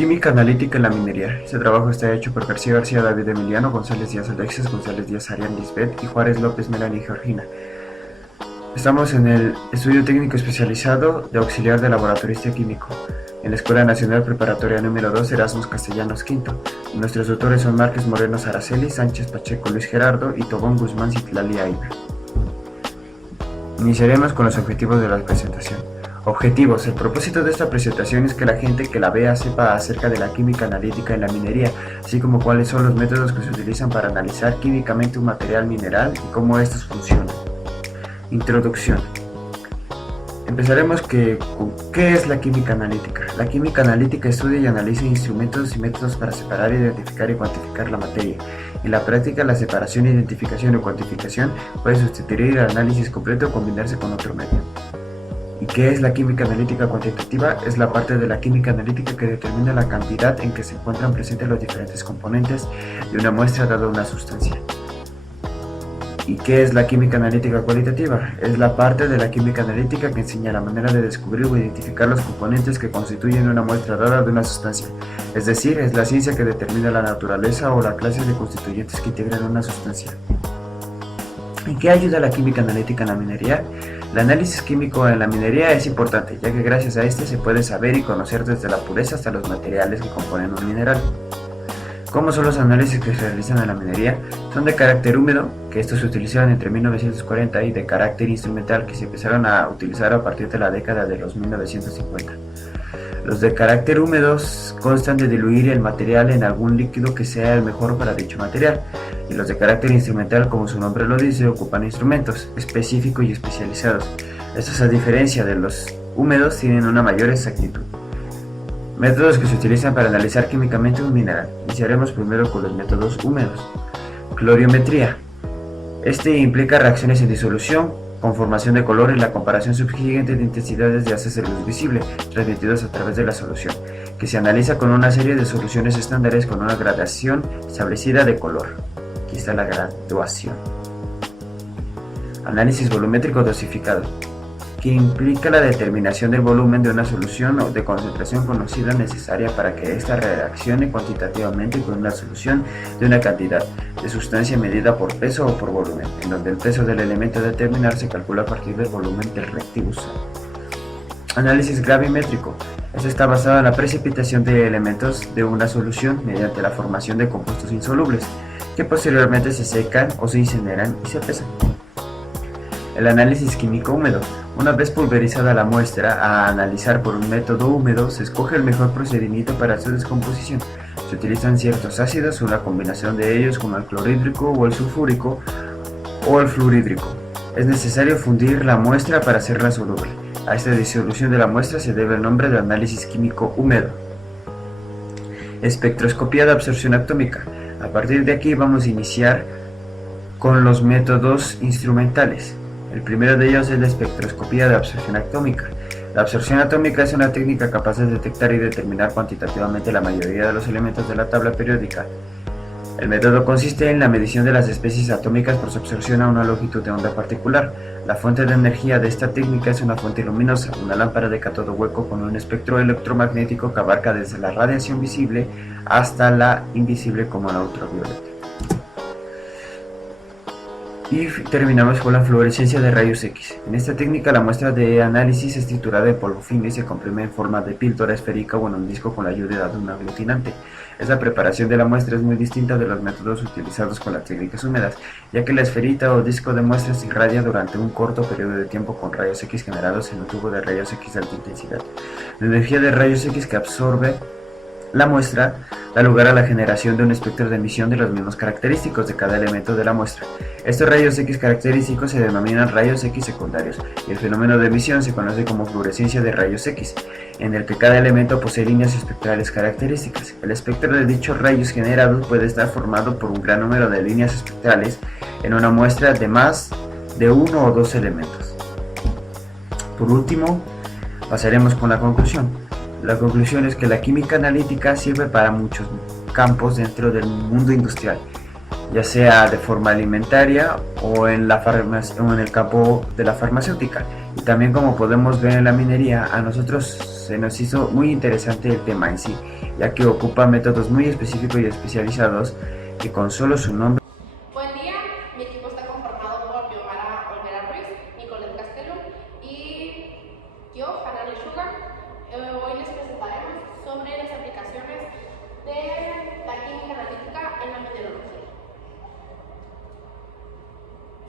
Química analítica en la minería. Este trabajo está hecho por García García, David Emiliano, González Díaz Alexis, González Díaz Arián Lisbeth y Juárez López Melanie Georgina. Estamos en el estudio técnico especializado de auxiliar de laboratorista químico en la Escuela Nacional Preparatoria número 2 Erasmus Castellanos V. Nuestros autores son Márquez Moreno Araceli, Sánchez Pacheco Luis Gerardo y Tobón Guzmán Citlali Aina. Iniciaremos con los objetivos de la presentación. Objetivos. El propósito de esta presentación es que la gente que la vea sepa acerca de la química analítica en la minería, así como cuáles son los métodos que se utilizan para analizar químicamente un material mineral y cómo estos funcionan. Introducción. Empezaremos con ¿qué es la química analítica? La química analítica estudia y analiza instrumentos y métodos para separar, identificar y cuantificar la materia. En la práctica, la separación, identificación o cuantificación puede sustituir el análisis completo o combinarse con otro medio. ¿Y qué es la química analítica cuantitativa? Es la parte de la química analítica que determina la cantidad en que se encuentran presentes los diferentes componentes de una muestra dada una sustancia. ¿Y qué es la química analítica cualitativa? Es la parte de la química analítica que enseña la manera de descubrir o identificar los componentes que constituyen una muestra dada de una sustancia. Es decir, es la ciencia que determina la naturaleza o la clase de constituyentes que integran una sustancia. ¿En qué ayuda la química analítica en la minería? El análisis químico en la minería es importante, ya que gracias a este se puede saber y conocer desde la pureza hasta los materiales que componen un mineral. ¿Cómo son los análisis que se realizan en la minería? Son de carácter húmedo, que estos se utilizaron entre 1940, y de carácter instrumental, que se empezaron a utilizar a partir de la década de los 1950. Los de carácter húmedos constan de diluir el material en algún líquido que sea el mejor para dicho material, y los de carácter instrumental, como su nombre lo dice, ocupan instrumentos específicos y especializados. Estos, a diferencia de los húmedos, tienen una mayor exactitud. Métodos que se utilizan para analizar químicamente un mineral. Iniciaremos primero con los métodos húmedos. Coloriometría. Este implica reacciones en disolución, conformación de color y la comparación subsiguiente de intensidades de haces de luz visible transmitidos a través de la solución, que se analiza con una serie de soluciones estándares con una gradación establecida de color. Aquí está la graduación. Análisis volumétrico dosificado, que implica la determinación del volumen de una solución o de concentración conocida necesaria para que ésta reaccione cuantitativamente con una solución de una cantidad de sustancia medida por peso o por volumen, en donde el peso del elemento a determinar se calcula a partir del volumen del reactivo usado. Análisis gravimétrico. Esto está basado en la precipitación de elementos de una solución mediante la formación de compuestos insolubles, que posteriormente se secan o se incineran y se pesan. El análisis químico húmedo. Una vez pulverizada la muestra a analizar por un método húmedo, se escoge el mejor procedimiento para su descomposición. Se utilizan ciertos ácidos o una combinación de ellos, como el clorhídrico o el sulfúrico o el fluorhídrico. Es necesario fundir la muestra para hacerla soluble. A esta disolución de la muestra se debe el nombre de análisis químico húmedo. Espectroscopía de absorción atómica. A partir de aquí vamos a iniciar con los métodos instrumentales. El primero de ellos es la espectroscopía de absorción atómica. La absorción atómica es una técnica capaz de detectar y determinar cuantitativamente la mayoría de los elementos de la tabla periódica. El método consiste en la medición de las especies atómicas por su absorción a una longitud de onda particular. La fuente de energía de esta técnica es una fuente luminosa, una lámpara de cátodo hueco con un espectro electromagnético que abarca desde la radiación visible hasta la invisible como la ultravioleta. Y terminamos con la fluorescencia de rayos X. En esta técnica la muestra de análisis es triturada en polvo fino y se comprime en forma de píldora esférica o en un disco con la ayuda de un aglutinante. Esta preparación de la muestra es muy distinta de los métodos utilizados con las técnicas húmedas, ya que la esferita o disco de muestra se irradia durante un corto periodo de tiempo con rayos X generados en un tubo de rayos X de alta intensidad. La energía de rayos X que absorbe la muestra da lugar a la generación de un espectro de emisión de los mismos característicos de cada elemento de la muestra. Estos rayos X característicos se denominan rayos X secundarios, y el fenómeno de emisión se conoce como fluorescencia de rayos X, en el que cada elemento posee líneas espectrales características. El espectro de dichos rayos generados puede estar formado por un gran número de líneas espectrales en una muestra de más de uno o dos elementos. Por último, pasaremos con la conclusión. La conclusión es que la química analítica sirve para muchos campos dentro del mundo industrial, ya sea de forma alimentaria o en el campo de la farmacéutica. Y también, como podemos ver en la minería, a nosotros se nos hizo muy interesante el tema en sí, ya que ocupa métodos muy específicos y especializados que con solo su nombre. Buen día, mi equipo está conformado por Biomara Olvera Ruiz, Nicolás Castellón y yo, Hanna Lechuga. Hoy les presentaremos sobre las aplicaciones de la química analítica en la mineralogía.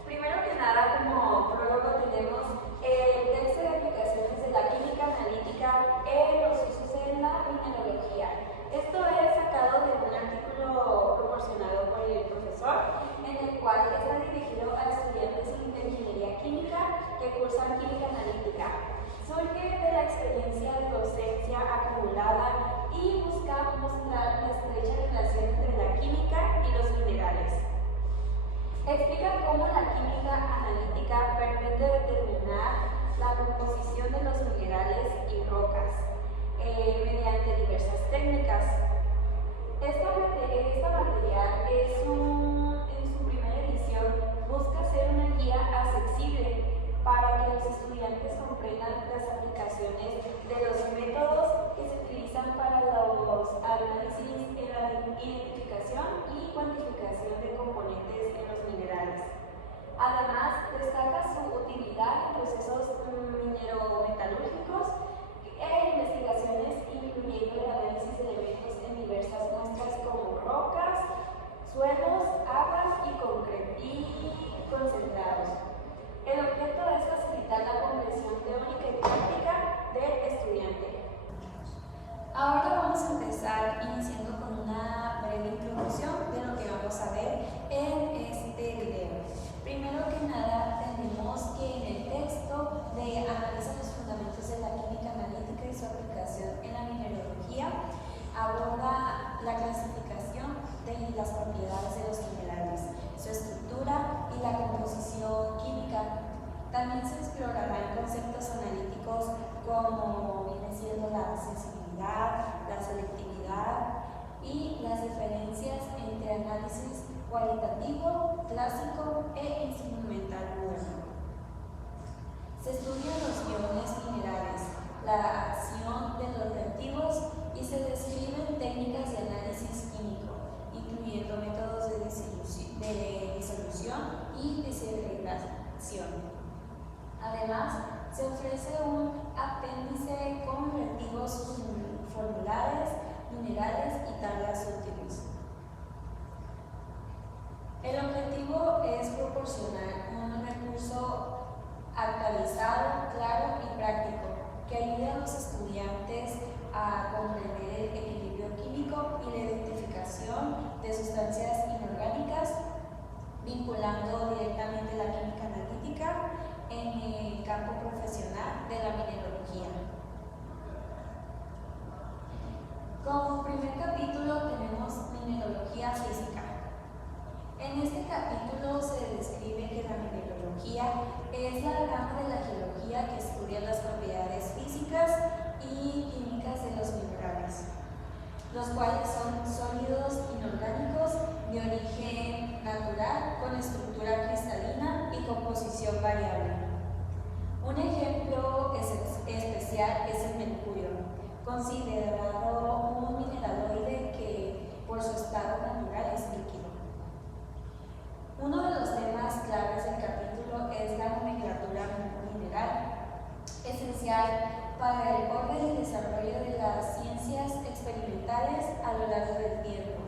Primero que nada, como prólogo tenemos el texto de aplicaciones de la química analítica en los usos en la mineralogía. Esto es sacado de un artículo proporcionado por el profesor, en el cual está dirigido a estudiantes de ingeniería química que cursan química analítica. Surge de la experiencia de docencia acumulada y busca mostrar la estrecha relación entre la química y los minerales. Explica cómo la química analítica permite determinar la composición de los minerales y rocas mediante diversas técnicas. Esta material en su primera edición busca ser una guía accesible para que los estudiantes comprendan las aplicaciones de los métodos que se utilizan para los análisis en la identificación y cuantificación de componentes en los minerales. Además, destaca su utilidad en procesos minerometalúrgicos e investigaciones incluyendo el análisis de elementos en diversas muestras como rocas, suelos, aguas y concentrados. El objeto es facilitar la comprensión teórica y práctica del estudiante. Ahora vamos a empezar iniciando con una breve introducción de lo que vamos a ver en este video. Primero que nada, tenemos que en el texto de Analiza los fundamentos de la química analítica y su aplicación en la mineralogía, aborda la clasificación de las propiedades de los minerales, su estructura y la composición química. También se explorarán conceptos analíticos como viene siendo la sensibilidad, la selectividad y las diferencias entre análisis cualitativo, clásico e instrumental moderno. Se estudian los iones minerales, la acción de los reactivos y se describen técnicas de análisis químico, incluyendo métodos de disolución y desegregación. Además, se ofrece un apéndice con reactivos formulares, minerales y tablas útiles. El objetivo es proporcionar un recurso actualizado, claro y práctico que ayude a los estudiantes a comprender el equilibrio químico y la identificación de sustancias inorgánicas, vinculando directamente la química analítica en el campo profesional de la mineralogía. Como primer capítulo tenemos mineralogía física. En este capítulo se describe que la mineralogía es la rama de la geología que estudia las propiedades físicas y químicas de los minerales, los cuales son sólidos inorgánicos de origen natural con estructura cristalina y composición variable. Un ejemplo especial es el mercurio, considerado un mineraloide que por su estado natural es líquido. Uno de los temas claves del capítulo es la nomenclatura mineral, esencial para el orden y desarrollo de las ciencias experimentales a lo largo del tiempo.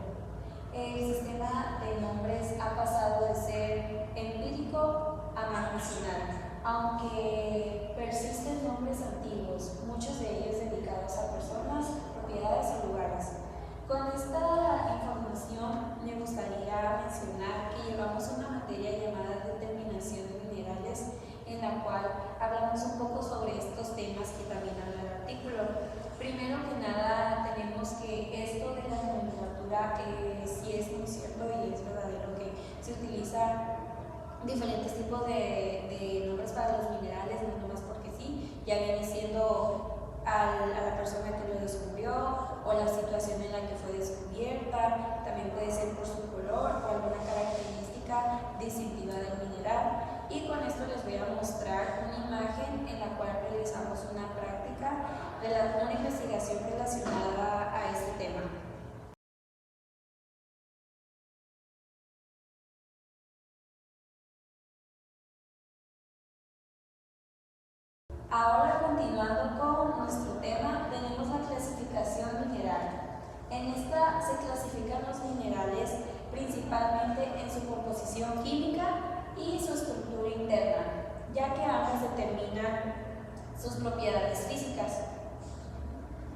El sistema de nombres ha pasado de ser empírico a magnacional, aunque persisten nombres antiguos, muchos de ellos dedicados a personas, propiedades o lugares. Con esta información me gustaría mencionar que llevamos una materia llamada Determinación de Minerales, en la cual hablamos un poco sobre estos temas que también habla el artículo. Primero que nada, tenemos que esto de la nomenclatura sí es muy cierto y es verdadero que se utilizan diferentes tipos de nombres para los minerales, no nomás porque sí, ya viene siendo a la persona que lo descubrió o la situación en la que fue descubierta, también puede ser por su color o alguna característica distintiva del mineral. Y con esto les voy a mostrar una imagen en la cual realizamos una práctica acerca de una investigación relacionada a este tema. Ahora, continuando con nuestro tema, tenemos la clasificación mineral. En esta se clasifican los minerales principalmente en su composición química y su estructura interna, ya que ambas determinan sus propiedades físicas.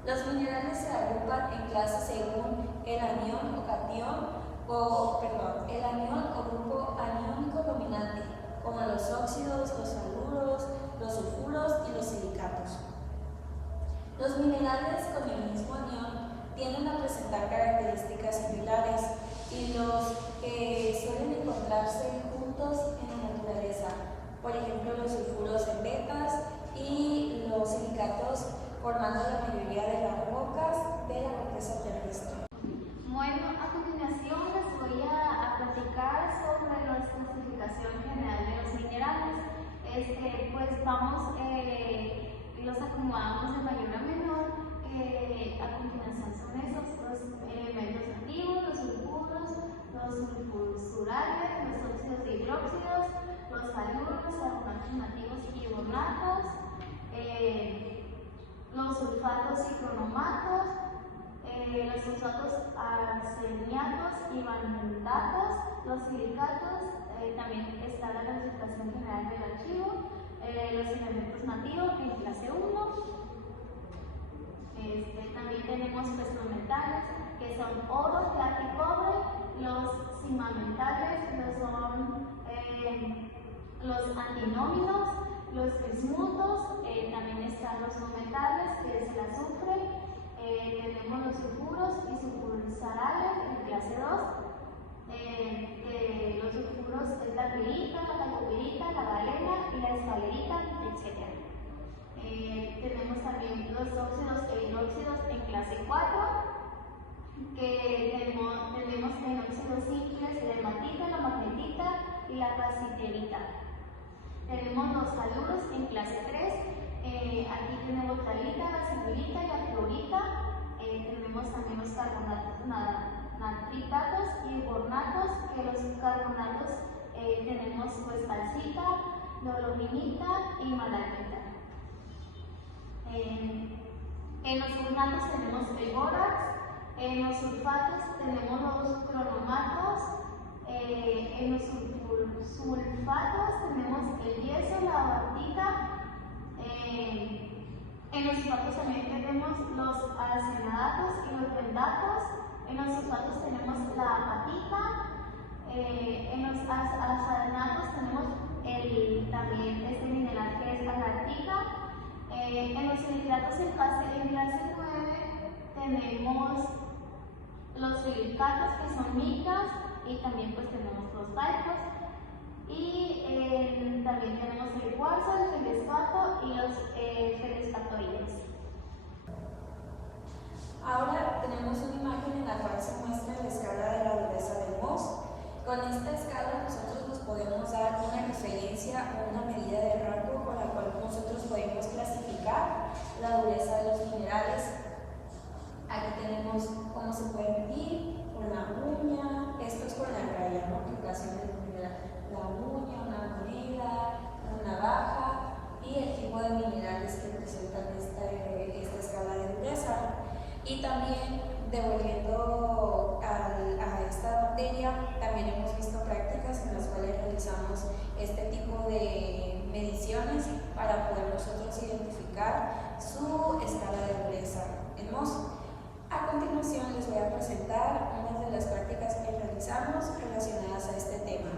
Los minerales se agrupan en clases según el anión o catión, el anión o grupo aniónico dominante, como los óxidos, los haluros, los sulfuros y los silicatos. Los minerales con el mismo anión tienden a presentar características similares y los que suelen encontrarse juntos en la naturaleza, por ejemplo los sulfuros en vetas y los silicatos formando la mayoría de las rocas de la corteza terrestre. Bueno, a continuación les voy a platicar sobre la clasificación general de los minerales. Pues vamos, los acomodamos de mayor a menor. A continuación son esos los elementos nativos, los sulfuros, los sulfurales, los óxidos e hidróxidos, los haluros, los carbonatos nativos y bornatos, los sulfatos y cronomatos, los sulfatos arseniatos y vanatos, los silicatos, también está la clasificación general del archivo, los elementos nativos en clase 1. También tenemos pues, los metales, que son oro, plata y cobre, los cimamentales, que son los antinóminos, los bismutos, también están los no metales, que es el azufre, tenemos los sulfuros y sulfurales en clase 2, los sulfuros es la pirita, la calcopirita, la galena y la esfalerita, etc. Tenemos también los óxidos e hidróxidos en clase 4, que tenemos en óxidos simples la hematita, la magnetita y la casiterita. Tenemos los haluros en clase 3, aquí tenemos la talita, la cianurita y la fluorita. Tenemos también los carbonatos nitritatos y bornatos, que los carbonatos tenemos pues calcita, dolominita y malaquita. En los bornatos tenemos el bórax, en los sulfatos tenemos los cronomatos, en los sulfatos tenemos el yeso, la abatita, en los sulfatos también tenemos los arsenadatos y los bendatos, en los sulfatos tenemos la apatita, en los arsenatos tenemos también este mineral que es la lagartija. En los silicatos en clase 9 tenemos los silicatos que son micas y también pues tenemos los talcos y también tenemos el cuarzo, el feldespato y los feldespatoides. Ahora tenemos una imagen en la cual se muestra la escala de la dureza del MOS. Con esta escala nosotros nos podemos dar una referencia o una medida de rango con la cual nosotros podemos clasificar la dureza de los minerales. Aquí tenemos cómo se puede medir con la uña, esto es con la raya, ¿no? Que ocasiona la uña, una moneda, una navaja y el tipo de minerales que presentan esta escala de dureza. Y también, devolviendo a esta materia, también hemos visto prácticas en las cuales realizamos este tipo de mediciones para poder nosotros identificar su escala de dureza en MOS. A continuación les voy a presentar unas de las prácticas que realizamos relacionadas a este tema.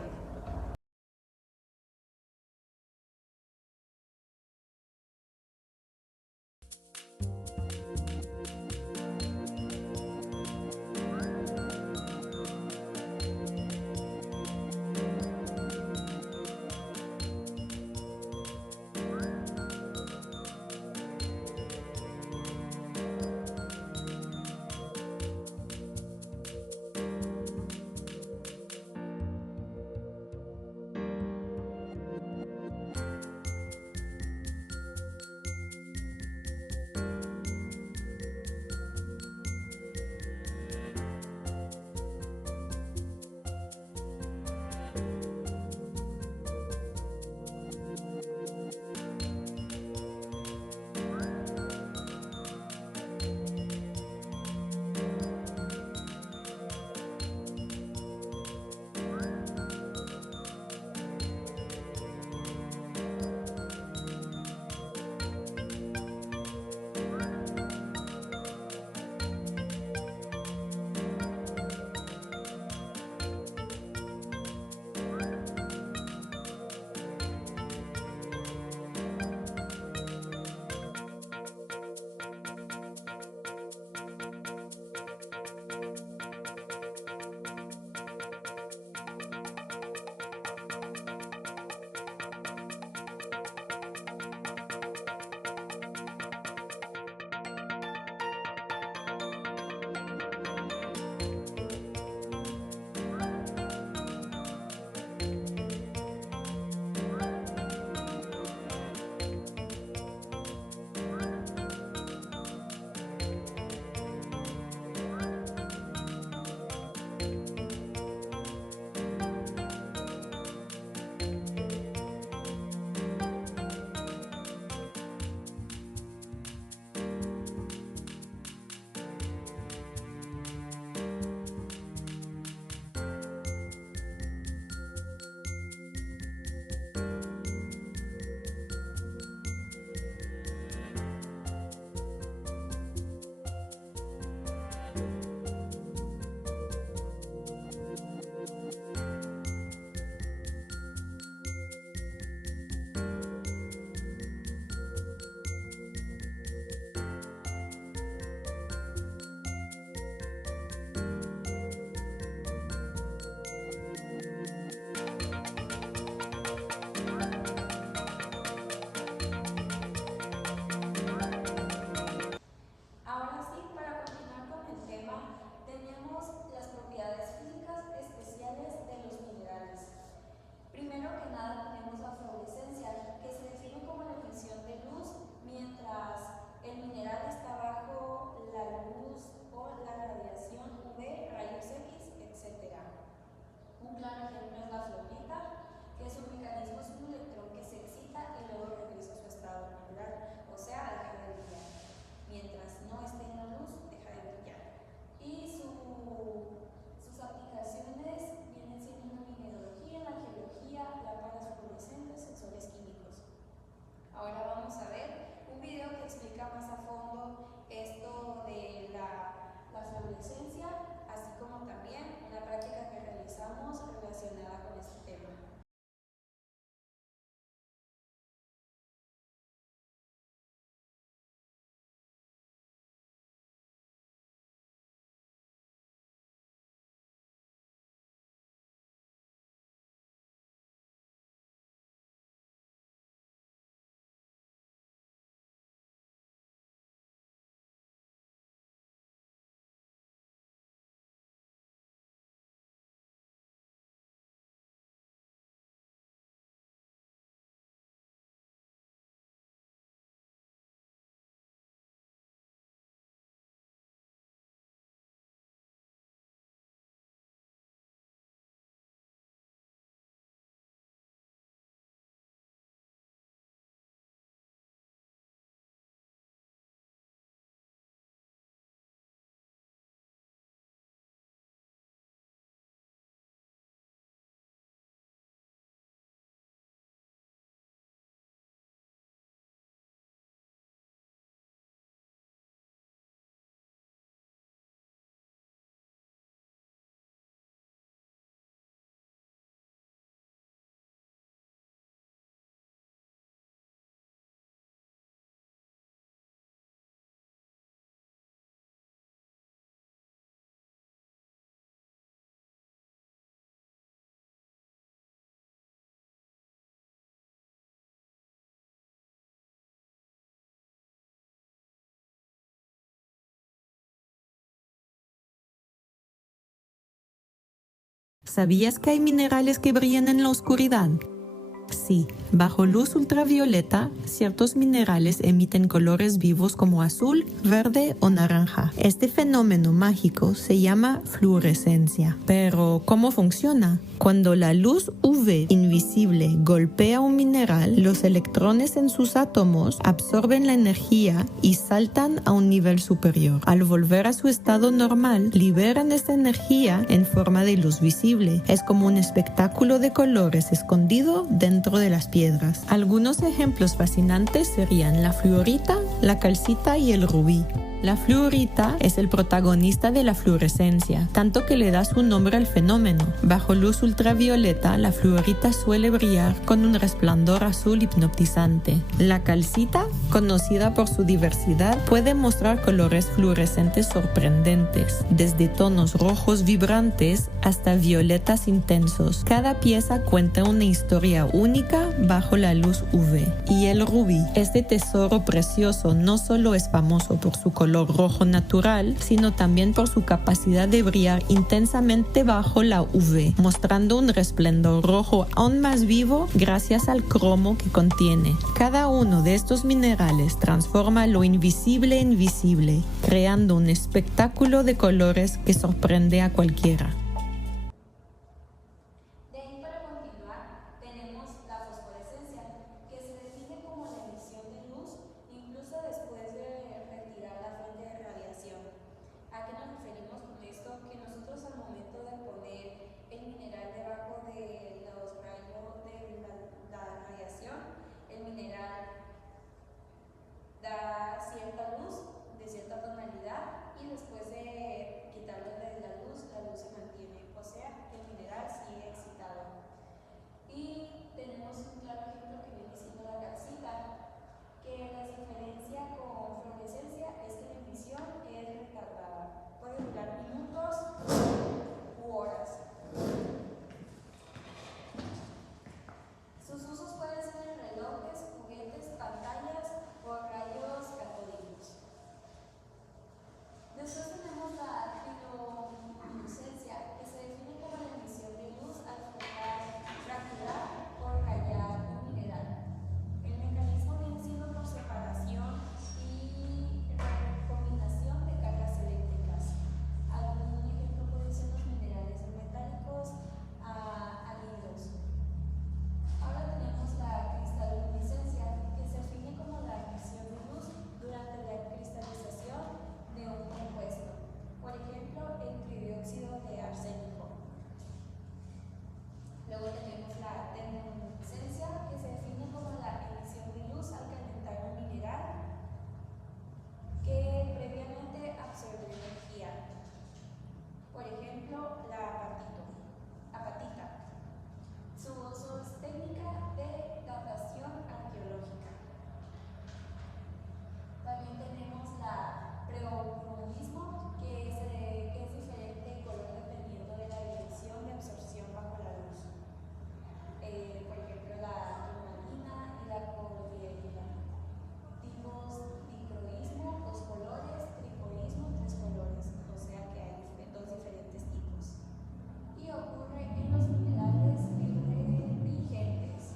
¿Sabías que hay minerales que brillan en la oscuridad? Sí, bajo luz ultravioleta, ciertos minerales emiten colores vivos como azul, verde o naranja. Este fenómeno mágico se llama fluorescencia. Pero, ¿cómo funciona? Cuando la luz UV invisible golpea un mineral, los electrones en sus átomos absorben la energía y saltan a un nivel superior. Al volver a su estado normal, liberan esta energía en forma de luz visible. Es como un espectáculo de colores escondido dentro de las piedras. Algunos ejemplos fascinantes serían la fluorita, la calcita y el rubí. La fluorita es el protagonista de la fluorescencia, tanto que le da su nombre al fenómeno. Bajo luz ultravioleta, la fluorita suele brillar con un resplandor azul hipnotizante. La calcita, conocida por su diversidad, puede mostrar colores fluorescentes sorprendentes, desde tonos rojos vibrantes hasta violetas intensos. Cada pieza cuenta una historia única bajo la luz UV. Y el rubí, este tesoro precioso, no solo es famoso por su color rojo natural, sino también por su capacidad de brillar intensamente bajo la UV, mostrando un resplandor rojo aún más vivo gracias al cromo que contiene. Cada uno de estos minerales transforma lo invisible en visible, creando un espectáculo de colores que sorprende a cualquiera. De ahí para continuar, tenemos la fosforescencia, que se define como la emisión de luz incluso después de retirar la fuente de radiación. ¿A qué nos referimos con esto? Que nosotros al momento de poner el mineral debajo de los rayos de la radiación, el mineral da cierta luz de cierta tonalidad y después de quitarlo de la luz se mantiene, o sea, el mineral sigue excitado. Y tenemos un claro ejemplo que viene siendo la calcita, que la diferencia con fluorescencia es que la emisión es retardada, puede durar minutos u horas. Sus usos pueden ser en relojes, juguetes, pantallas o rayos catódicos. Después tenemos la bioluminiscencia, que se define como la emisión de luz al fracturar o rayar un mineral. El mecanismo viene siendo por separación y combinación de cargas eléctricas. Algún ejemplo pueden ser los minerales metálicos anhidros. Ahora tenemos la cristaliniscencia, que se define como la emisión de luz durante la cristalización de un compuesto, por ejemplo, el tridióxido de arsénico. Luego tenemos la termoluminiscencia, que se define como la emisión de luz al calentar un mineral que previamente absorbió energía. Por ejemplo, la apatita. Su uso es técnica de datación arqueológica. También tenemos la preocromismo, que es diferente en color dependiendo de la dirección de absorción bajo la luz. Por ejemplo, la turmalina y la colorierina. Tipos: dicroísmo, 2 colores; tricoísmo, 3 colores, o sea que hay dos diferentes tipos. Y ocurre en los minerales vigentes.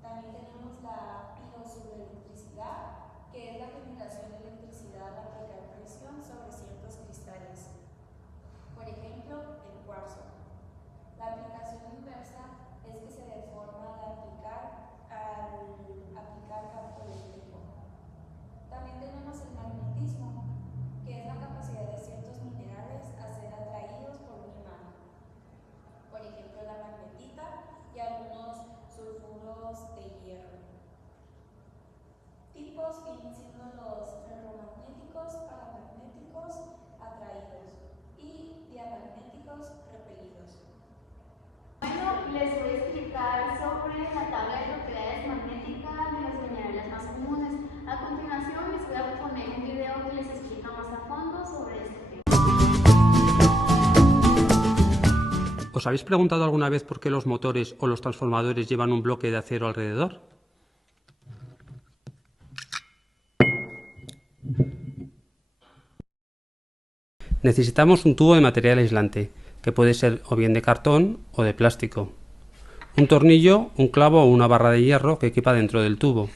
También tenemos la piezoelectricidad, que es la generación de electricidad al aplicar presión sobre ciertos cristales. Por ejemplo, el cuarzo. La aplicación inversa es que se deforma al aplicar campo eléctrico. También tenemos el magnetismo, que es la capacidad de ciertos minerales a ser atraídos por un imán. Por ejemplo, la magnetita y algunos sulfuros de hierro. Tipos vienen siendo los ferromagnéticos, paramagnéticos atraídos y diamagnéticos repelidos. Bueno, les voy a explicar sobre la tabla de propiedades magnéticas de los minerales más comunes. A continuación les voy a poner un video que les explica más a fondo sobre este tema. ¿Os habéis preguntado alguna vez por qué los motores o los transformadores llevan un bloque de acero alrededor? Necesitamos un tubo de material aislante. que puede ser o bien de cartón o de plástico, un tornillo, un clavo o una barra de hierro que quepa dentro del tubo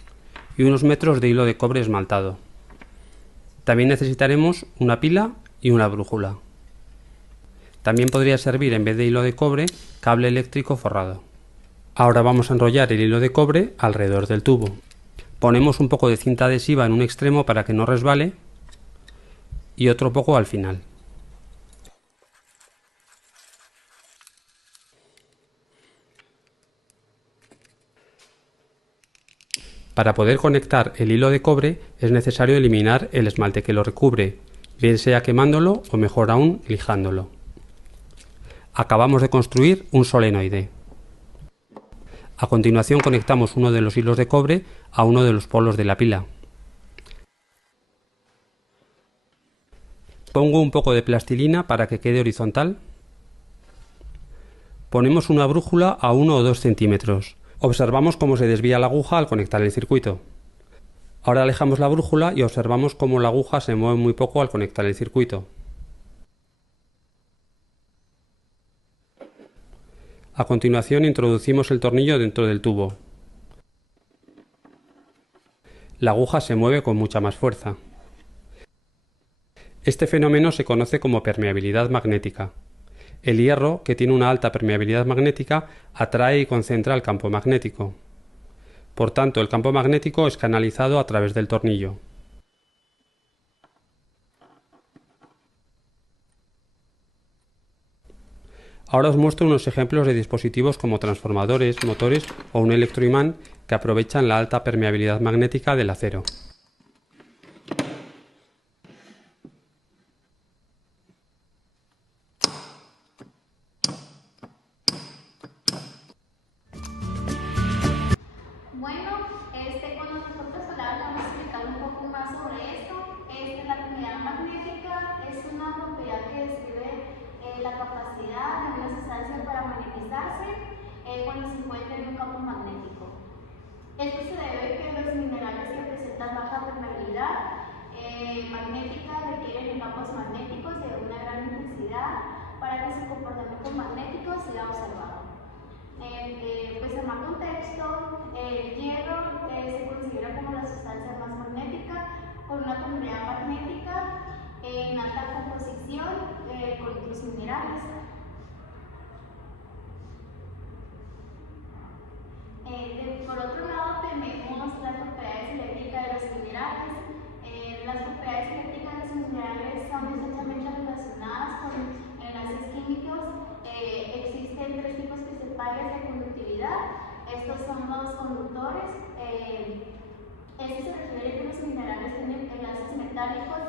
y unos metros de hilo de cobre esmaltado. También necesitaremos una pila y una brújula. También podría servir, en vez de hilo de cobre, cable eléctrico forrado. Ahora vamos a enrollar el hilo de cobre alrededor del tubo. Ponemos un poco de cinta adhesiva en un extremo para que no resbale y otro poco al final. Para poder conectar el hilo de cobre es necesario eliminar el esmalte que lo recubre, bien sea quemándolo o mejor aún lijándolo. Acabamos de construir un solenoide. A continuación conectamos uno de los hilos de cobre a uno de los polos de la pila. Pongo un poco de plastilina para que quede horizontal. Ponemos una brújula a 1 o 2 centímetros. Observamos cómo se desvía la aguja al conectar el circuito. Ahora alejamos la brújula y observamos cómo la aguja se mueve muy poco al conectar el circuito. A continuación introducimos el tornillo dentro del tubo. La aguja se mueve con mucha más fuerza. Este fenómeno se conoce como permeabilidad magnética. El hierro, que tiene una alta permeabilidad magnética, atrae y concentra el campo magnético. Por tanto, el campo magnético es canalizado a través del tornillo. Ahora os muestro unos ejemplos de dispositivos como transformadores, motores o un electroimán que aprovechan la alta permeabilidad magnética del acero. Cuando nosotros hablábamos, vamos a explicar un poco más sobre esto. La permeabilidad magnética es una propiedad que describe la capacidad de una sustancia para magnetizarse cuando se encuentra en un campo magnético. Esto se debe a que los minerales que presentan baja permeabilidad magnética requieren campos magnéticos de una gran intensidad para que su comportamiento magnético sea observado. Pues en más contexto, el hierro se considera como la sustancia más magnética con una permeabilidad magnética en alta composición con otros minerales. Por otro lado, tenemos las propiedades eléctricas de los minerales. Las propiedades eléctricas de los minerales son estrechamente relacionadas con enlaces químicos. Existen tres tipos principales de conductividad. Estos son los conductores. Esto se refiere a que los minerales tienen enlaces metálicos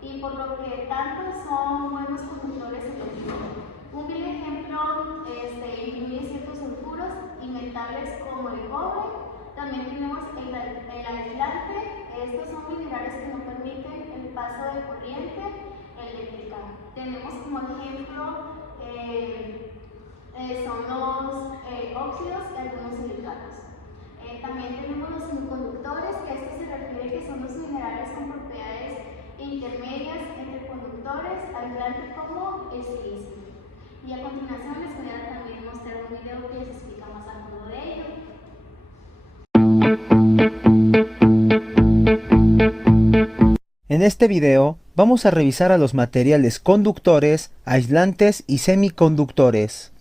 y por lo que tanto son buenos conductores eléctricos. Un vil ejemplo incluye ciertos sulfuros y metales como el cobre. También tenemos el aislante. Estos son minerales que no permiten el paso de corriente eléctrica. Tenemos como ejemplo son los óxidos y algunos silicatos. También tenemos los semiconductores, que esto se refiere que son los minerales con propiedades intermedias entre conductores, aislantes como el silicio. Y a continuación les voy a también mostrar un video que les explica más a fondo de ello. En este video vamos a revisar a los materiales conductores, aislantes y semiconductores.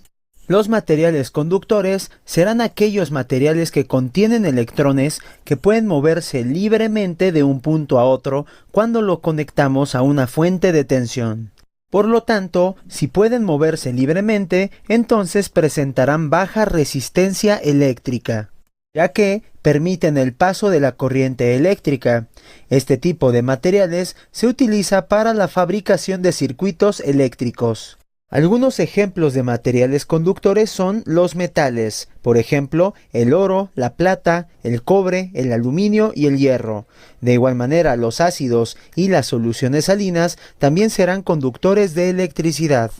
Los materiales conductores serán aquellos materiales que contienen electrones que pueden moverse libremente de un punto a otro cuando lo conectamos a una fuente de tensión. Por lo tanto, si pueden moverse libremente, entonces presentarán baja resistencia eléctrica, ya que permiten el paso de la corriente eléctrica. Este tipo de materiales se utiliza para la fabricación de circuitos eléctricos. Algunos ejemplos de materiales conductores son los metales, por ejemplo, el oro, la plata, el cobre, el aluminio y el hierro. De igual manera, los ácidos y las soluciones salinas también serán conductores de electricidad.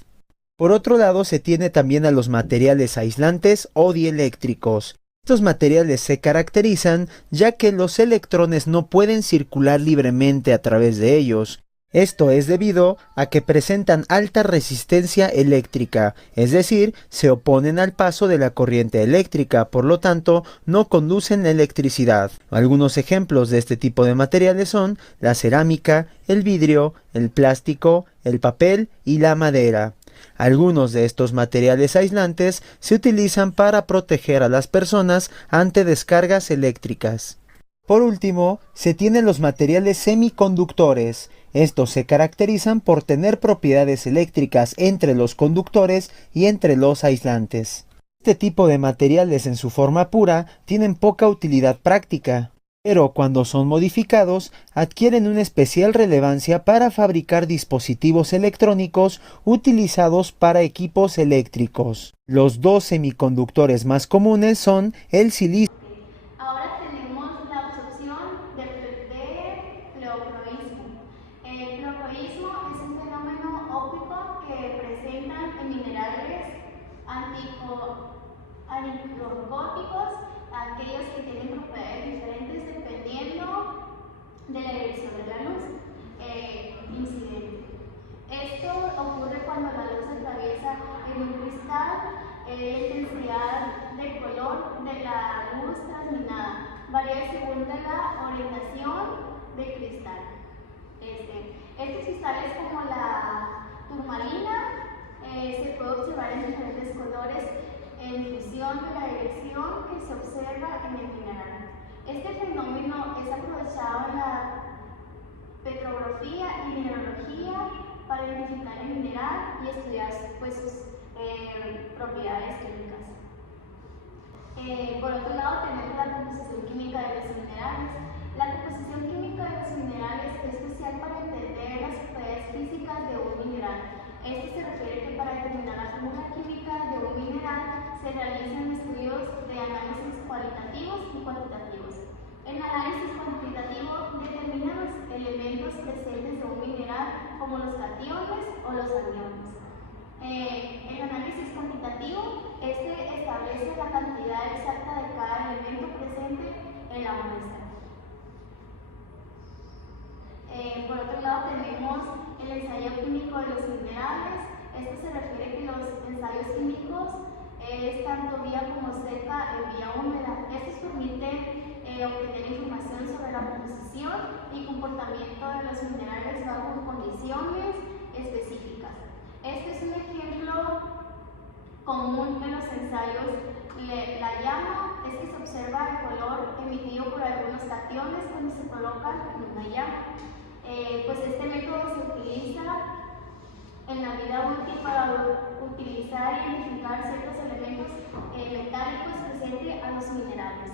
Por otro lado, se tiene también a los materiales aislantes o dieléctricos. Estos materiales se caracterizan ya que los electrones no pueden circular libremente a través de ellos. Esto es debido a que presentan alta resistencia eléctrica, es decir, se oponen al paso de la corriente eléctrica, por lo tanto, no conducen electricidad. Algunos ejemplos de este tipo de materiales son la cerámica, el vidrio, el plástico, el papel y la madera. Algunos de estos materiales aislantes se utilizan para proteger a las personas ante descargas eléctricas. Por último, se tienen los materiales semiconductores. Estos se caracterizan por tener propiedades eléctricas entre los conductores y entre los aislantes. Este tipo de materiales en su forma pura tienen poca utilidad práctica, pero cuando son modificados adquieren una especial relevancia para fabricar dispositivos electrónicos utilizados para equipos eléctricos. Los dos semiconductores más comunes son el silicio. Ahora tenemos la absorción de pleocroismo. El pleocroismo es un fenómeno óptico que presentan en minerales anticroscópicos, aquellos que tienen propiedades diferentes dependiendo de la dirección de la luz incidente. Esto ocurre cuando la luz atraviesa en un cristal. La intensidad de color de la luz transmitida varía según de la orientación del cristal. Estos cristales, como la turmalina, se puede observar en diferentes colores en función de la dirección que se observa en el mineral. Este fenómeno es aprovechado en la petrografía y mineralogía para identificar el mineral y estudiar sus propiedades químicas. Por otro lado, tenemos la composición química de los minerales. La composición química de los minerales es especial para entender las propiedades físicas de un mineral. Esto se refiere que para determinar la fórmula química de un mineral se realizan estudios de análisis cualitativos y cuantitativos. El análisis cuantitativo determina los elementos presentes de un mineral, como los cationes o los aniones. El análisis cuantitativo establece la cantidad exacta de cada elemento presente en la muestra. Por otro lado, tenemos el ensayo químico de los minerales. Esto se refiere a que los ensayos químicos es tanto vía como seca en vía húmeda. Estos permiten obtener información sobre la composición y comportamiento de los minerales bajo condiciones específicas. Este es un ejemplo común de los ensayos. La llama es que se observa el color emitido por algunos cationes cuando se colocan en una llama. Pues este método se utiliza en la vida útil para utilizar y identificar ciertos elementos metálicos presentes a los minerales.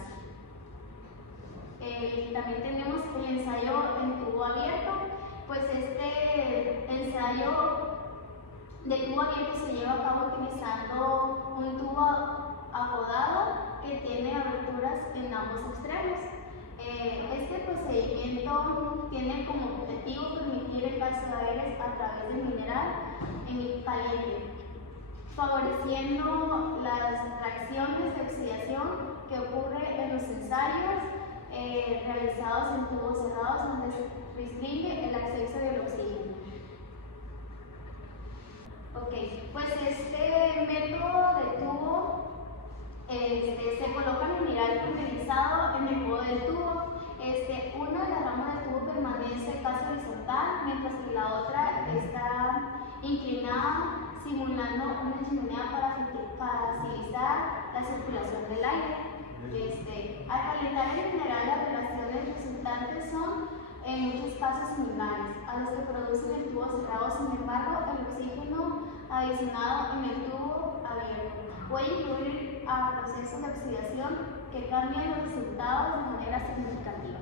También tenemos el ensayo en tubo abierto. Pues este ensayo de tubo abierto se lleva a cabo utilizando un tubo apodado que tiene aberturas en ambos extremos. Este procedimiento tiene como objetivo permitir el paso de aire a través del mineral en caliente, favoreciendo las reacciones de oxidación que ocurre en los ensayos realizados en tubos cerrados, donde se restringe el acceso del oxígeno. Pues este método de tubo se coloca el mineral pulverizado en el modo del tubo. Una de las ramas del tubo permanece casi horizontal, mientras que la otra está inclinada, simulando una chimenea para facilitar la circulación del aire. Al calentar el mineral, las relaciones resultantes son en muchos casos similares a los que producen el tubo cerrado. Sin embargo, el oxígeno adicionado en el tubo abierto puede incluir a procesos de oxidación que cambian los resultados de manera significativa.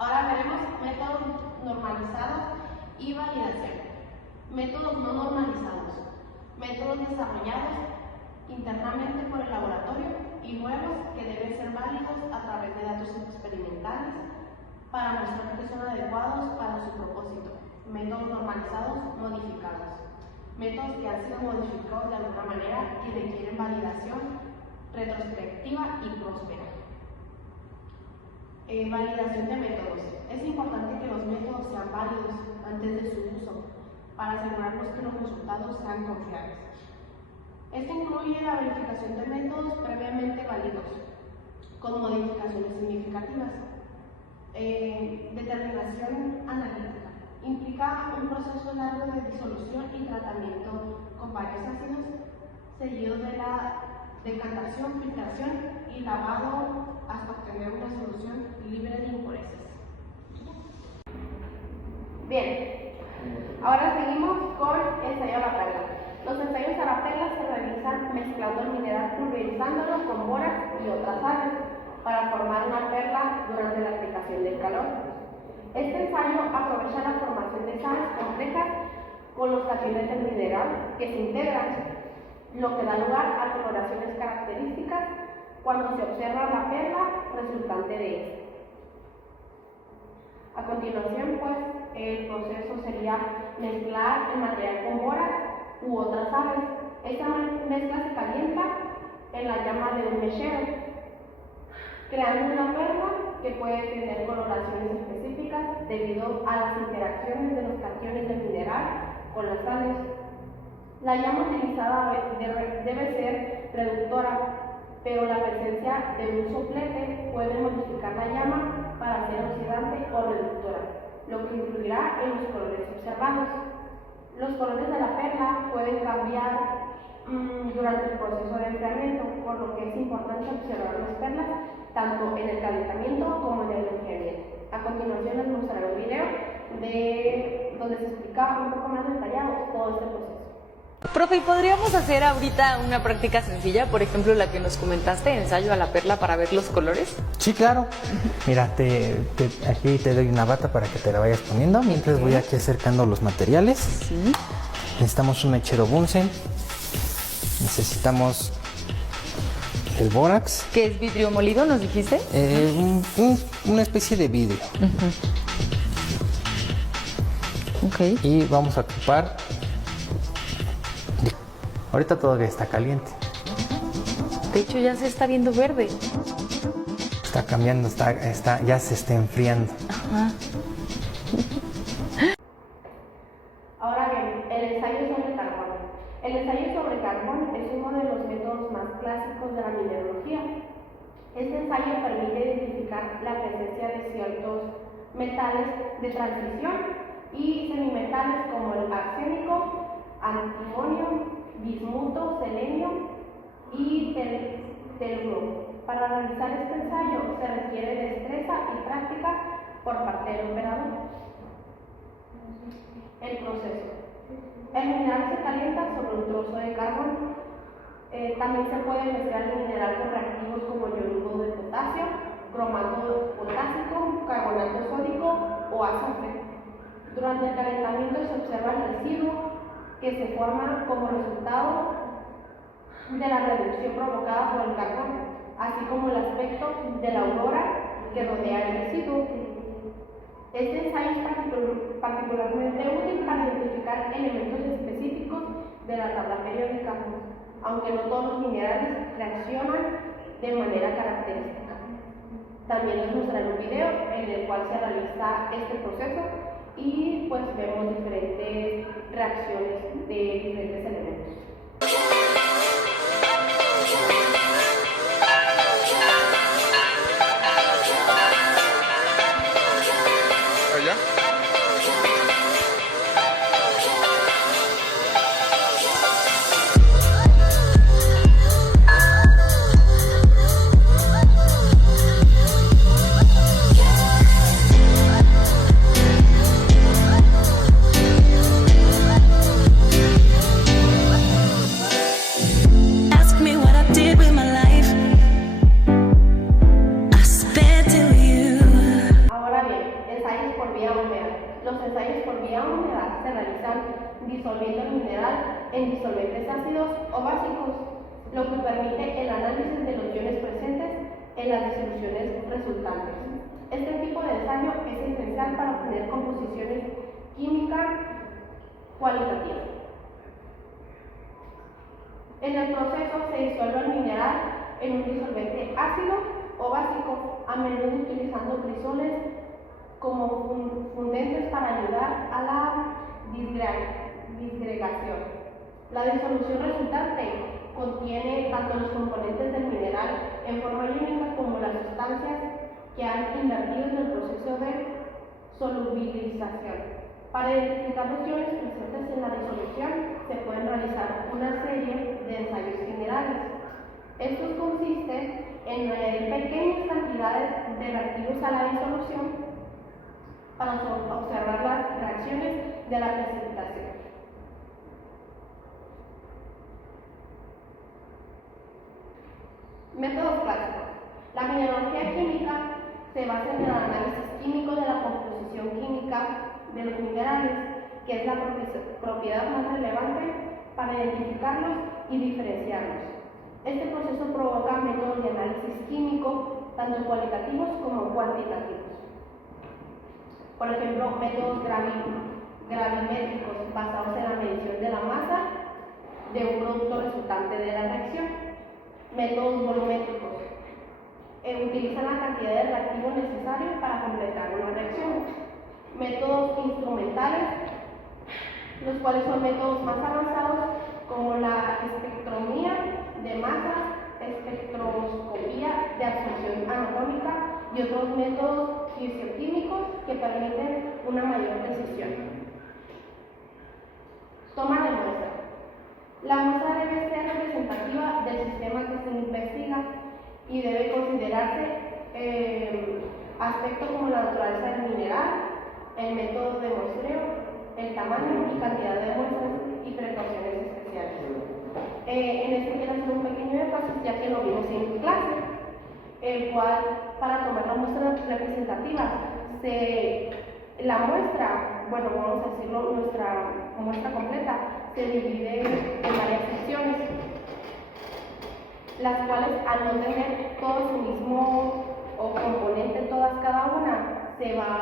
Ahora veremos métodos normalizados y validación. Métodos no normalizados. Métodos desarrollados internamente por el laboratorio y nuevos que deben ser válidos a través de datos experimentales para mostrar que son adecuados para su propósito. Métodos normalizados modificados. Métodos que han sido modificados de alguna manera y requieren validación retrospectiva y próspera. Validación de métodos. Es importante que los métodos sean válidos antes de su uso para asegurarnos que los resultados sean confiables. Esto incluye la verificación de métodos previamente válidos, con modificaciones significativas. Determinación analítica. Implica un proceso largo de disolución y tratamiento con varios ácidos, seguidos de la decantación, filtración y lavado hasta obtener una solución libre de impurezas. Bien, ahora seguimos con ensayo a la perla. Los ensayos a la perla se realizan mezclando el mineral, pulverizándolo con bórax y otras sales para formar una perla durante la aplicación del calor. Este ensayo aprovecha la formación de sales complejas con los cationes del mineral que se integran, lo que da lugar a coloraciones características cuando se observa la perla resultante de este. A continuación, pues, el proceso sería mezclar el material con bórax u otras sales. Esta mezcla se calienta en la llama de un mechero, creando una perla que puede tener coloraciones específicas debido a las interacciones de los cationes del mineral con las sales. La llama utilizada debe ser reductora, pero la presencia de un soplete puede modificar la llama para ser oxidante o reductora, lo que influirá en los colores observados. Los colores de la perla pueden cambiar durante el proceso de enfriamiento, por lo que es importante observar las perlas tanto en el calentamiento como en el enfriamiento. A continuación les mostraré un video donde se explica un poco más detallado todo este proceso. Profe, ¿y podríamos hacer ahorita una práctica sencilla? Por ejemplo, la que nos comentaste, ensayo a la perla para ver los colores. Sí, claro. Mira, aquí te doy una bata para que te la vayas poniendo. Mientras voy aquí acercando los materiales. Sí. Necesitamos un mechero Bunsen. Necesitamos el bórax. ¿Qué es vidrio molido, nos dijiste? Una especie de vidrio. Ok. Y vamos a ocupar... Ahorita todavía está caliente. De hecho, ya se está viendo verde. Está cambiando, ya se está enfriando. Ajá. Ahora bien, el ensayo sobre carbón. El ensayo sobre carbón es uno de los métodos más clásicos de la mineralogía. Este ensayo permite identificar la presencia de ciertos metales de transición y semimetales como el arsénico, antimonio, bismuto, selenio y teluro. Para realizar este ensayo se requiere destreza y práctica por parte del operador. El proceso. El mineral se calienta sobre un trozo de carbón. También se puede mezclar el mineral con reactivos como yoduro de potasio, cromato potásico, carbonato sódico o azufre. Durante el calentamiento se observa el residuo que se forma como resultado de la reducción provocada por el carbón, así como el aspecto de la aurora que rodea el residuo. Este ensayo es particularmente útil para identificar elementos específicos de la tabla periódica, aunque no todos los minerales reaccionan de manera característica. También les mostraré un video en el cual se realiza este proceso y pues vemos diferentes reacciones de diferentes elementos. ¿Allá? Disolviendo el mineral en disolventes ácidos o básicos, lo que permite el análisis de los iones presentes en las disoluciones resultantes. Este tipo de ensayo es esencial para obtener composiciones químicas cualitativas. En el proceso se disuelve el mineral en un disolvente ácido o básico. a menudo utilizando crisoles como fundentes para ayudar a la disgregación. La disolución resultante contiene tanto los componentes del mineral en forma iónica como las sustancias que han invertido en el proceso de solubilización. Para identificar los iones presentes en la disolución se pueden realizar una serie de ensayos generales. Estos consisten en añadir pequeñas cantidades de reactivos a la disolución para observar las reacciones de la precipitación. Métodos clásicos. La mineralogía química se basa en el análisis químico de la composición química de los minerales, que es la propiedad más relevante para identificarlos y diferenciarlos. Este proceso provoca métodos de análisis químico, tanto cualitativos como cuantitativos. Por ejemplo, métodos gravimétricos basados en la medición de la masa de un producto resultante de la reacción. Métodos volumétricos utilizan la cantidad de reactivo necesario para completar una reacción. Métodos instrumentales, los cuales son métodos más avanzados como la espectromía de masas, espectroscopía de absorción anatómica y otros métodos fisioquímicos que permiten una mayor precisión. Toma de muestra. La muestra debe ser representativa del sistema que se investiga y debe considerarse aspectos como la naturaleza del mineral, el método de muestreo, el tamaño y cantidad de muestras y precauciones especiales. En este quiero hacer un pequeño énfasis, ya que lo vimos en clase, el cual, para tomar la muestra representativa, la muestra, bueno, vamos a decirlo, nuestra muestra completa, se divide en varias secciones, las cuales, al no tener todo su mismo o componente, todas cada una, se va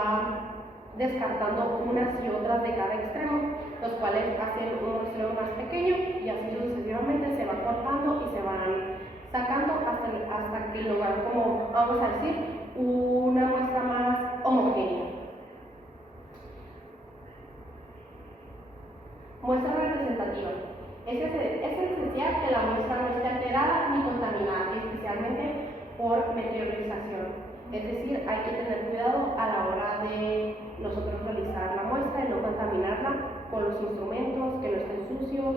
descartando unas y otras de cada extremo, los cuales hacen un muestreo más pequeño y así sucesivamente se va cortando y se van sacando hasta que logran, como vamos a decir, una muestra más homogénea. Muestra representativa. Es esencial que la muestra no esté alterada ni contaminada, especialmente por meteorización. Es decir, hay que tener cuidado a la hora de nosotros realizar la muestra y no contaminarla con los instrumentos, que no estén sucios,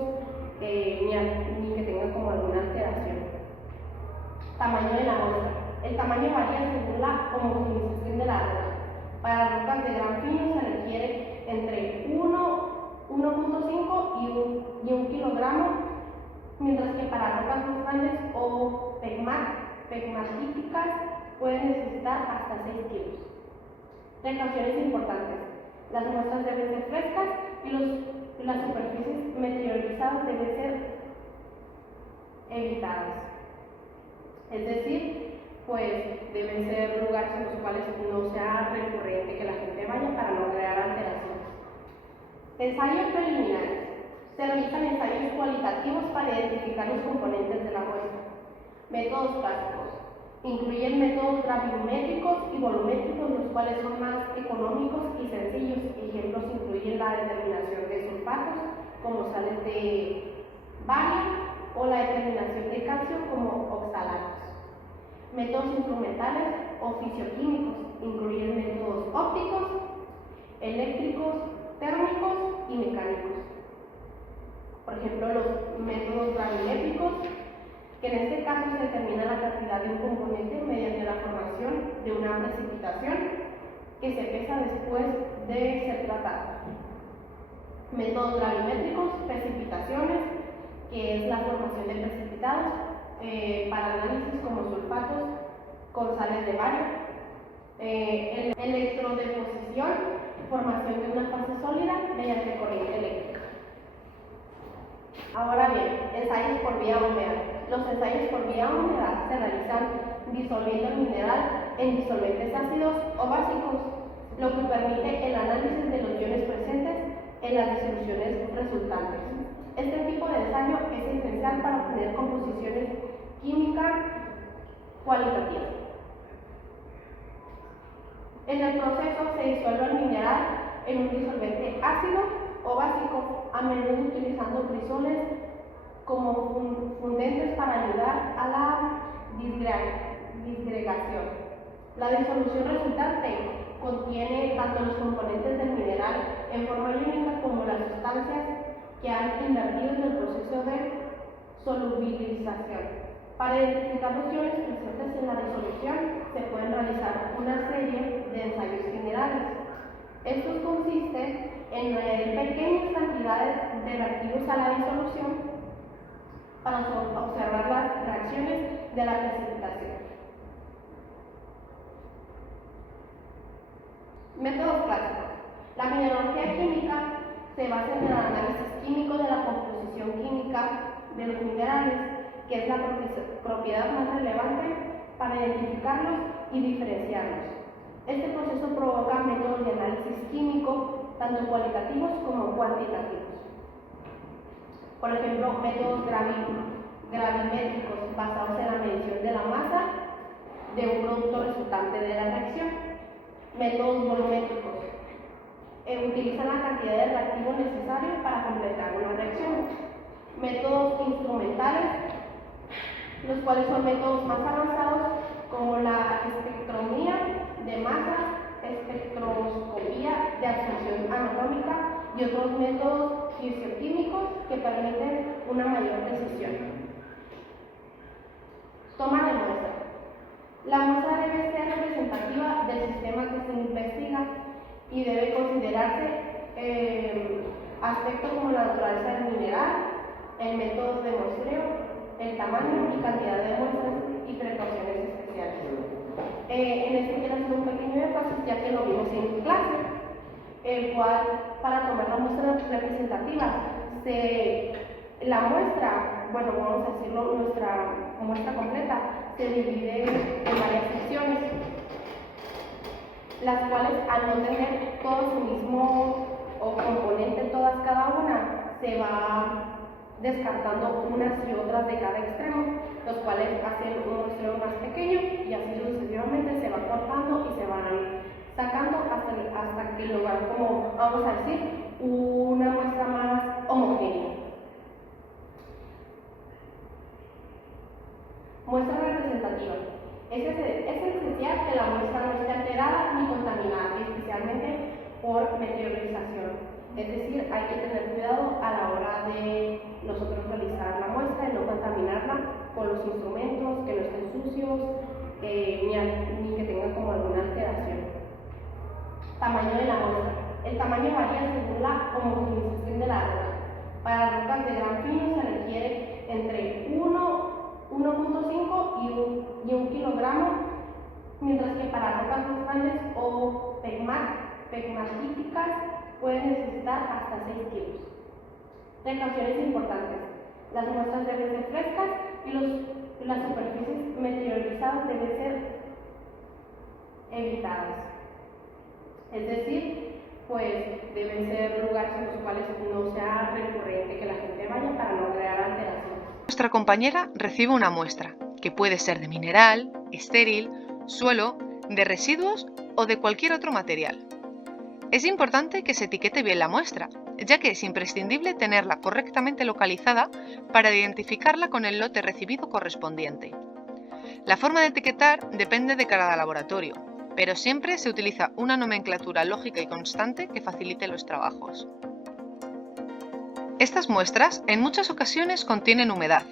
ni que tengan como alguna alteración. Tamaño de la muestra. El tamaño varía según la homogenización de la roca. Para rocas de gran fino se requiere entre 1.5 y 1 kilogramo, mientras que para rocas más grandes o pegmatíticas pueden necesitar hasta 6 kilos. Precauciones importantes. Las muestras deben ser frescas y las superficies meteorizadas deben ser evitadas. Es decir, pues deben ser lugares en los cuales no sea recurrente que la gente vaya para no crear alteraciones. Ensayos preliminares. Se realizan ensayos cualitativos para identificar los componentes de la muestra. Métodos prácticos. Incluyen métodos gravimétricos y volumétricos, los cuales son más económicos y sencillos. Ejemplos incluyen la determinación de sulfatos como sales de bario o la determinación de calcio como oxalatos. Métodos instrumentales o fisioquímicos incluyen métodos ópticos, eléctricos, térmicos y mecánicos. Por ejemplo, los métodos gravimétricos, que en este caso se determina la cantidad de un componente mediante la formación de una precipitación que se pesa después de ser tratada. Métodos gravimétricos, precipitaciones, que es la formación de precipitados para análisis como sulfatos con sales de bario. Electrodeposición, formación de una fase sólida mediante corriente eléctrica. Ahora bien, ensayos por vía húmeda. Los ensayos por vía húmeda se realizan disolviendo el mineral en disolventes ácidos o básicos, lo que permite el análisis de los iones presentes en las disoluciones resultantes. Este tipo de ensayo es esencial para obtener composiciones químicas cualitativas. En el proceso se disuelve el mineral en un disolvente ácido o básico, a menudo utilizando crisoles como fundentes para ayudar a la disgregación. La disolución resultante contiene tanto los componentes del mineral en forma iónica como las sustancias que han invertido en el proceso de solubilización. Para identificar los iones presentes en la disolución se pueden realizar una serie de ensayos generales. Estos consisten en añadir pequeñas cantidades de reactivos a la disolución para observar las reacciones de la precipitación. Métodos clásicos. La mineralogía química se basa en el análisis químico de la composición química de los minerales, que es la propiedad más relevante para identificarlos y diferenciarlos. Este proceso provoca métodos de análisis químico, tanto cualitativos como cuantitativos. Por ejemplo, métodos gravimétricos basados en la medición de la masa de un producto resultante de la reacción. Métodos volumétricos utilizan la cantidad de reactivo necesario para completar una reacción. Métodos instrumentales, los cuales son métodos más avanzados como la espectromía de masas, espectroscopía de absorción anatómica y otros métodos fisioquímicos que permiten una mayor precisión. Toma de muestra. La muestra debe ser representativa del sistema que se investiga y debe considerarse aspectos como la naturaleza del mineral, el método de muestreo, el tamaño y cantidad de muestras y precauciones especiales. En este quiero hacer un pequeño énfasis, ya que lo vimos en clase, el cual, para tomar la muestra representativa, la muestra, bueno, vamos a decirlo, nuestra muestra completa, se divide en varias secciones, las cuales, al no tener todo su mismo o componente, todas cada una, se va descartando unas y otras de cada extremo, los cuales hacen un muestreo más pequeño y así sucesivamente se va cortando y se van sacando hasta que logran, como vamos a decir, una muestra más homogénea. Muestra representativa. Es esencial que la muestra no esté alterada ni contaminada, especialmente por meteorización. Es decir, hay que tener cuidado a la hora de nosotros realizar la muestra y no contaminarla con los instrumentos, que no estén sucios, ni que tengan como alguna alteración. Tamaño de la muestra. El tamaño varía según la homogenización de la roca. Para rocas de gran fino se requiere entre 1.5 y 1 kilogramo, mientras que para rocas más grandes o pegmatíticas pueden necesitar hasta 6 kilos. Precauciones importantes. Las muestras deben ser frescas y las superficies meteorizadas deben ser evitadas. Es decir, pues deben ser lugares en los cuales no sea recurrente que la gente vaya para no crear alteraciones. Nuestra compañera recibe una muestra, que puede ser de mineral, estéril, suelo, de residuos o de cualquier otro material. Es importante que se etiquete bien la muestra, ya que es imprescindible tenerla correctamente localizada para identificarla con el lote recibido correspondiente. La forma de etiquetar depende de cada laboratorio, pero siempre se utiliza una nomenclatura lógica y constante que facilite los trabajos. Estas muestras en muchas ocasiones contienen humedad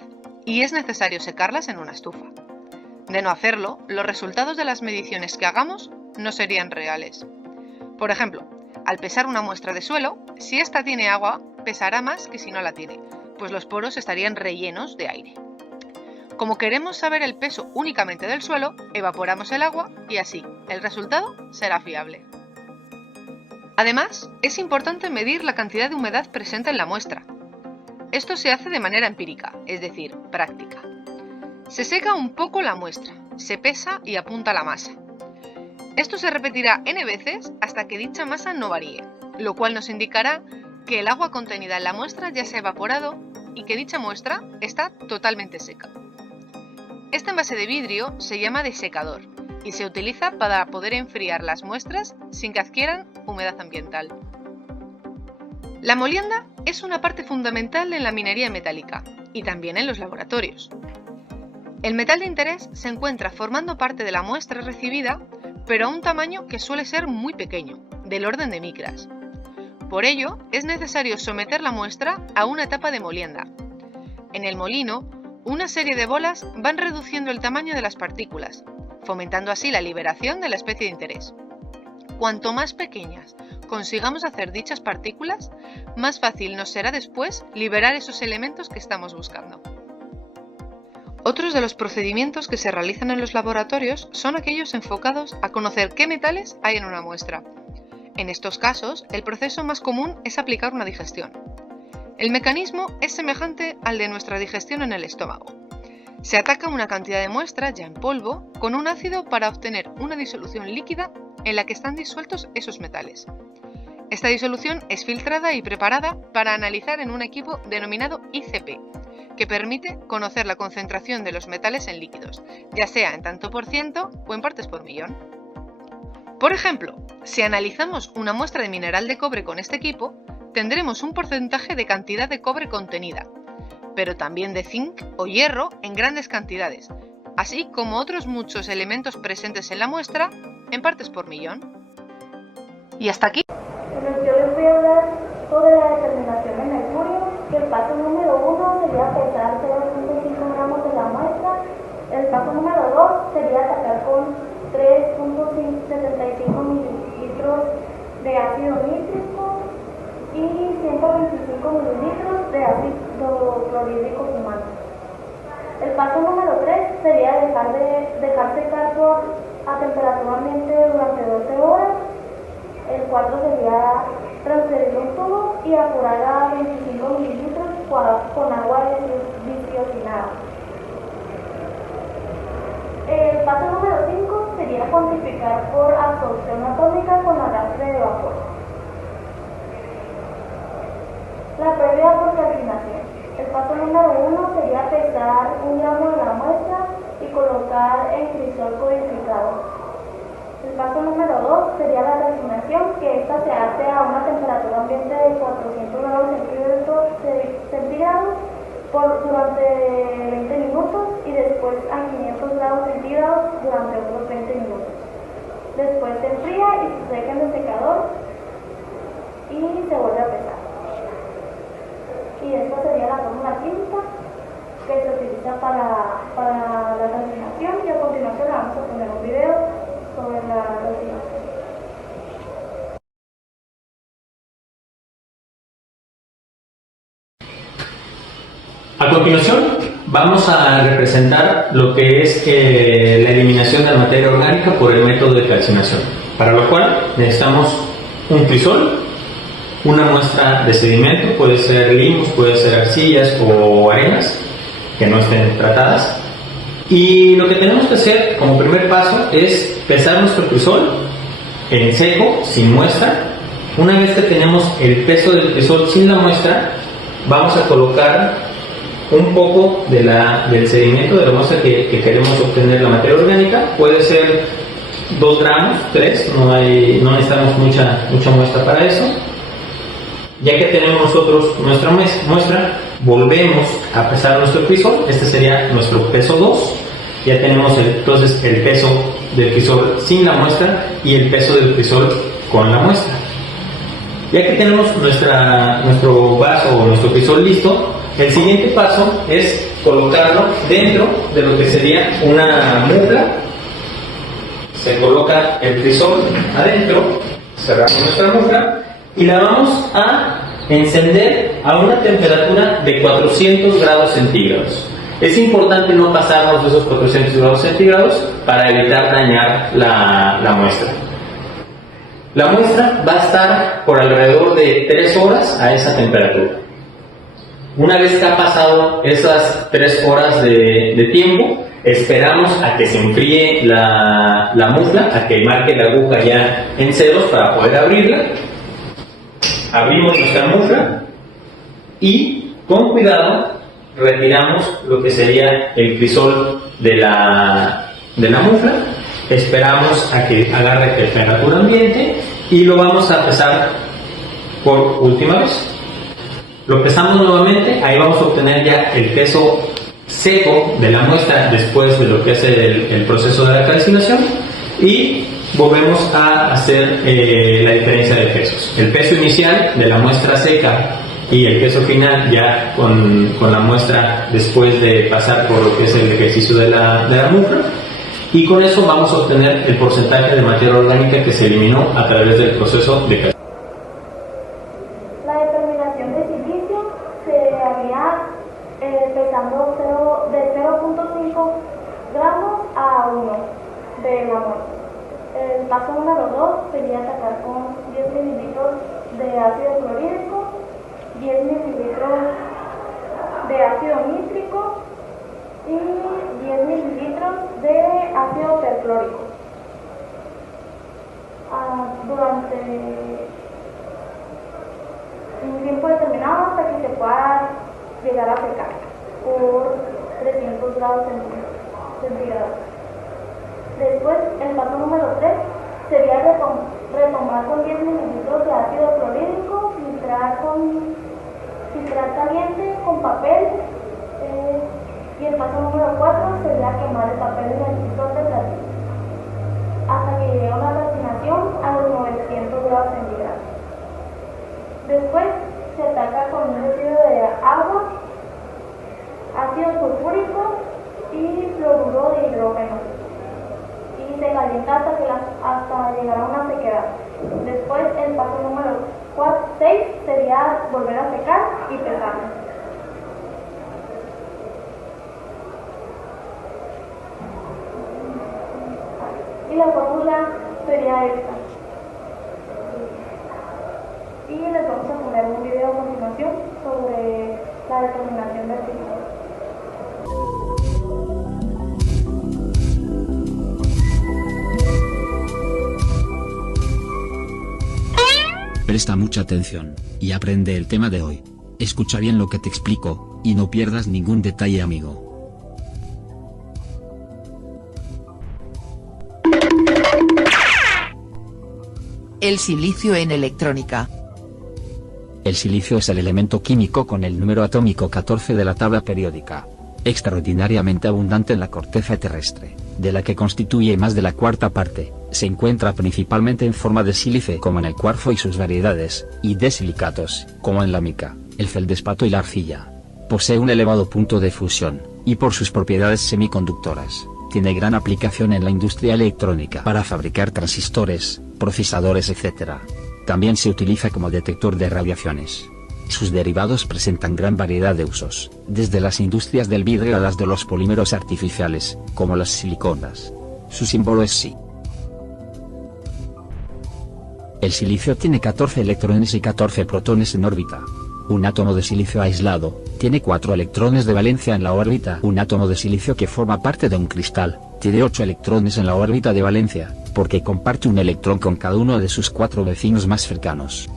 y es necesario secarlas en una estufa. De no hacerlo, los resultados de las mediciones que hagamos no serían reales. Por ejemplo, al pesar una muestra de suelo, si ésta tiene agua, pesará más que si no la tiene, pues los poros estarían rellenos de aire. Como queremos saber el peso únicamente del suelo, evaporamos el agua y así, el resultado será fiable. Además, es importante medir la cantidad de humedad presente en la muestra. Esto se hace de manera empírica, es decir, práctica. Se seca un poco la muestra, se pesa y apunta la masa. Esto se repetirá n veces hasta que dicha masa no varíe, lo cual nos indicará que el agua contenida en la muestra ya se ha evaporado y que dicha muestra está totalmente seca. Este envase de vidrio se llama desecador y se utiliza para poder enfriar las muestras sin que adquieran humedad ambiental. La molienda es una parte fundamental en la minería metálica y también en los laboratorios. El metal de interés se encuentra formando parte de la muestra recibida, pero a un tamaño que suele ser muy pequeño, del orden de micras. Por ello, es necesario someter la muestra a una etapa de molienda. En el molino, una serie de bolas van reduciendo el tamaño de las partículas, fomentando así la liberación de la especie de interés. Cuanto más pequeñas consigamos hacer dichas partículas, más fácil nos será después liberar esos elementos que estamos buscando. Otros de los procedimientos que se realizan en los laboratorios son aquellos enfocados a conocer qué metales hay en una muestra. En estos casos, el proceso más común es aplicar una digestión. El mecanismo es semejante al de nuestra digestión en el estómago. Se ataca una cantidad de muestra ya en polvo con un ácido para obtener una disolución líquida en la que están disueltos esos metales. Esta disolución es filtrada y preparada para analizar en un equipo denominado ICP, que permite conocer la concentración de los metales en líquidos, ya sea en tanto por ciento o en partes por millón. Por ejemplo, si analizamos una muestra de mineral de cobre con este equipo, tendremos un porcentaje de cantidad de cobre contenida, pero también de zinc o hierro en grandes cantidades, así como otros muchos elementos presentes en la muestra en partes por millón. Y hasta aquí. Bueno, yo les voy a hablar sobre la determinación de mercurio, que el paso número 1 sería pesar 0.5 gramos de la muestra, el paso número 2 sería sacar con 3.75 mililitros de ácido nítrico y 125 mililitros de ácido clorhídrico fumante. El paso número 3 sería dejar secar a temperatura ambiente durante 12 horas. El 4 sería transferir un tubo y apurar a 25 mililitros con agua disliocinada. El paso número 5 sería cuantificar por absorción atómica con arrastre de vapor. La pérdida por calcinación. El paso número 1 sería pesar 1 gramo de la muestra y colocar en crisol codificado. El paso número 2 sería la calcinación, que esta se hace a una temperatura ambiente de 400 grados centígrados durante 20 minutos y después a 500 grados centígrados durante otros 20 minutos. Después se enfría y se seca en el secador y se vuelve a pesar. Y esta sería la fórmula química que se utiliza para la calcinación, y a continuación le vamos a poner un video sobre la calcinación. A continuación vamos a representar lo que es la eliminación de la materia orgánica por el método de calcinación, para lo cual necesitamos un crisol, una muestra de sedimento, puede ser limos, puede ser arcillas o arenas que no estén tratadas, y lo que tenemos que hacer como primer paso es pesar nuestro crisol en seco, sin muestra. Una vez que tenemos el peso del crisol sin la muestra, vamos a colocar un poco del sedimento de la muestra que queremos obtener la materia orgánica. Puede ser 2 gramos, 3, no necesitamos mucha muestra para eso. Ya que tenemos nosotros nuestra muestra, volvemos a pesar nuestro crisol. Este sería nuestro peso 2. Ya tenemos entonces el peso del crisol sin la muestra y el peso del crisol con la muestra. Ya que tenemos nuestro vaso o nuestro crisol listo, el siguiente paso es colocarlo dentro de lo que sería una mufla. Se coloca el crisol adentro, cerramos nuestra mufla y la vamos a encender a una temperatura de 400 grados centígrados. Es importante no pasarnos de esos 400 grados centígrados para evitar dañar la muestra. La muestra va a estar por alrededor de 3 horas a esa temperatura. Una vez que ha pasado esas 3 horas de tiempo, esperamos a que se enfríe la mufla, a que marque la aguja ya en ceros para poder abrirla. Abrimos nuestra mufla y con cuidado retiramos lo que sería el crisol de la mufla esperamos a que agarre temperatura ambiente y lo vamos a pesar por última vez. Lo pesamos nuevamente, ahí vamos a obtener ya el peso seco de la muestra después de lo que es el proceso de la calcinación y volvemos a hacer la diferencia de pesos. El peso inicial de la muestra seca y el peso final ya con la muestra después de pasar por lo que es el ejercicio de la muestra, y con eso vamos a obtener el porcentaje de materia orgánica que se eliminó a través del proceso de calcinación. La determinación de silicio se haría pesando de 0.5 gramos a 1 de la muestra. El paso número 2 sería sacar con 10 mililitros de ácido clorhídrico, 10 mililitros de ácido nítrico y 10 mililitros de ácido perclórico. Durante un tiempo determinado hasta que se pueda llegar a secar por 300 grados centígrados. Después, el paso número 3 sería retomar con 10 mililitros de ácido clorhídrico, filtrar caliente con papel, y el paso número 4 sería quemar el papel en el piso alternativo hasta que llegue a una calcinación a los 900 grados centígrados. Después se ataca con un residuo de agua, ácido sulfúrico y fluoruro de hidrógeno y se calienta hasta llegar a una sequedad. Después el paso número 6 sería volver a secar y pesar. Y la fórmula sería esta. Y les vamos a poner un video a continuación sobre la determinación del silicio. Presta mucha atención, y aprende el tema de hoy. Escucha bien lo que te explico, y no pierdas ningún detalle, amigo. El silicio en electrónica. El silicio es el elemento químico con el número atómico 14 de la tabla periódica, extraordinariamente abundante en la corteza terrestre, de la que constituye más de la cuarta parte. Se encuentra principalmente en forma de sílice como en el cuarzo y sus variedades, y de silicatos, como en la mica, el feldespato y la arcilla. Posee un elevado punto de fusión, y por sus propiedades semiconductoras, tiene gran aplicación en la industria electrónica para fabricar transistores, procesadores etc. También se utiliza como detector de radiaciones. Sus derivados presentan gran variedad de usos, desde las industrias del vidrio a las de los polímeros artificiales, como las siliconas. Su símbolo es Si. El silicio tiene 14 electrones y 14 protones en órbita. Un átomo de silicio aislado tiene 4 electrones de valencia en la órbita. Un átomo de silicio que forma parte de un cristal tiene 8 electrones en la órbita de valencia, porque comparte un electrón con cada uno de sus 4 vecinos más cercanos.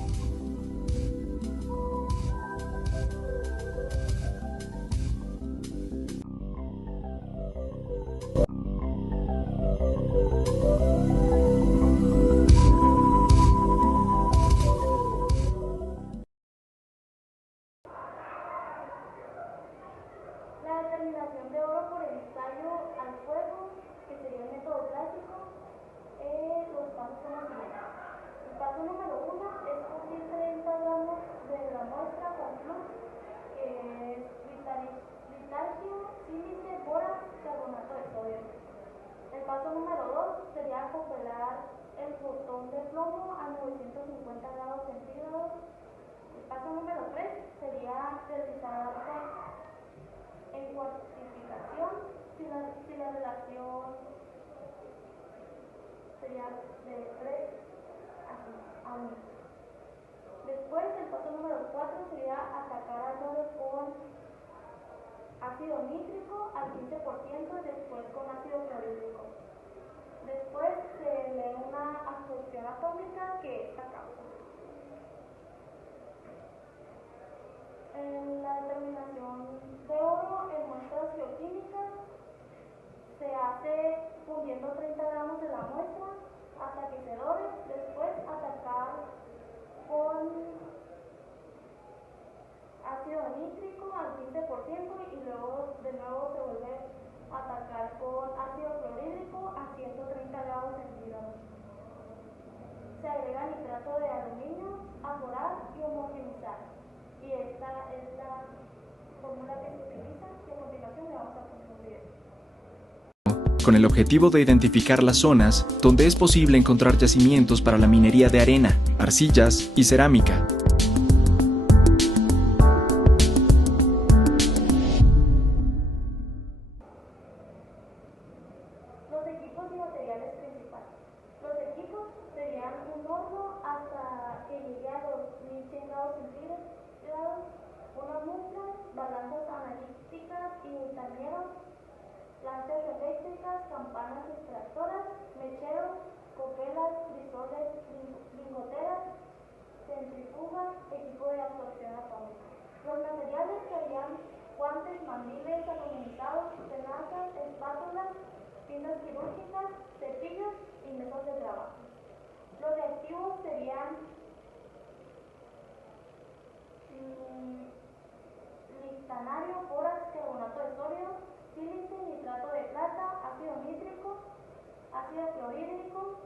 La determinación de oro por el ensayo al fuego, que sería el método clásico, los pasos son los siguientes. El paso número 1 es fundir 30 gramos de la muestra con flúor, que es vitalcio, sílice, bora, carbonato de sodio. El paso número 2 sería congelar el botón de plomo a 950 grados centígrados. El paso número 3 sería realizar en cuantificación si la relación sería de 3 a 1. Después, el paso número 4 sería atacar al oro con ácido nítrico al 15% y después con ácido clorhídrico. Después se lee una absorción atómica que esta causa. En la determinación de oro en muestras geoquímicas se hace fundiendo 30 gramos de nítrico al 15% y luego de nuevo se vuelve a atacar con ácido clorhídrico a 130 grados centígrados. Se agrega nitrato de aluminio a forar y homogeneizar. Y esta es la fórmula que se utiliza y a continuación le vamos a poner un video. Con el objetivo de identificar las zonas donde es posible encontrar yacimientos para la minería de arena, arcillas y cerámica. Los equipos y materiales principales. Los equipos serían un horno hasta que llegue a los 1100 grados centígrados, una muestra, balanzas analíticas y multanieros, plantas eléctricas, campanas extractoras, mecheros, copelas, frisoles, lingoteras, centrifugas, equipo de absorción atómica. Los materiales serían guantes, mandiles, aluminizados, tenazas, espátulas, pinzas quirúrgicas, cepillos y mesas de trabajo. Los reactivos serían listanario, bórax, carbonato de sodio, sílice, nitrato de plata, ácido nítrico, ácido clorhídrico,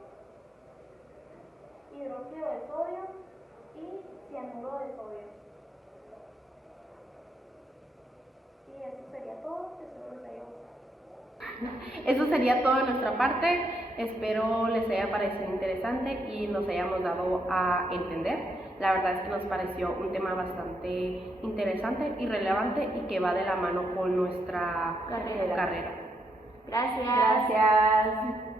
hidróxido de sodio y cianuro de sodio. Y eso sería todo, espero les haya gustado. Eso sería todo de nuestra parte. Espero les haya parecido interesante y nos hayamos dado a entender. La verdad es que nos pareció un tema bastante interesante y relevante y que va de la mano con nuestra carrera. Gracias. Gracias.